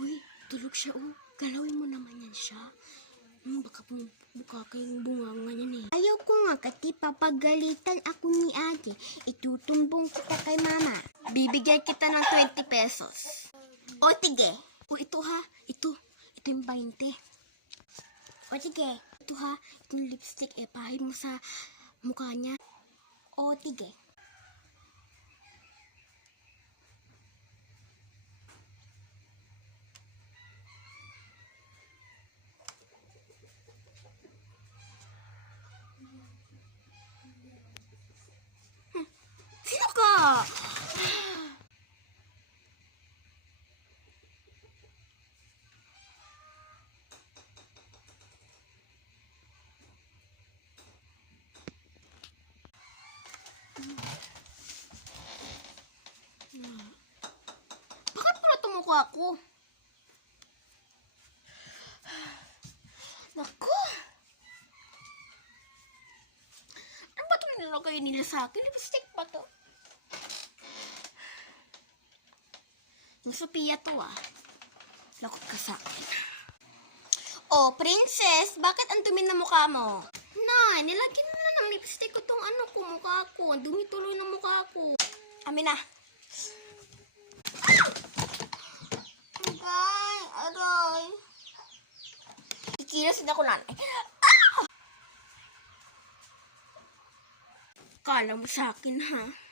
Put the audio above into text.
Uy, tulog siya oh. Galawin mo naman yan siya. Baka kayong bunganga yan eh. Ayaw ko nga kasi papagalitan ako ni ate. Itutumbong ko pa kay mama. Bibigyan kita ng 20 pesos. O tige. O ito ha, ito yung 20. O tige. Ito ha, itong lipstick pahid mo sa mukha niya. O tige. Sino ka? Bakit pala tumukha ako? Naku! Ano ba itong nilagay nila sa akin? Lipstick ba to? Yung Sophia to Lakot ka sa akin. Oh, princess, bakit ang dumi na mukha mo? Nay, nilagyan na ng lipstick ko tong mukha ko. Ang dumi tuloy ng mukha ko. Amin na. Aray, aray. Ikilas na ko nanay. Kala mo sa akin, ha?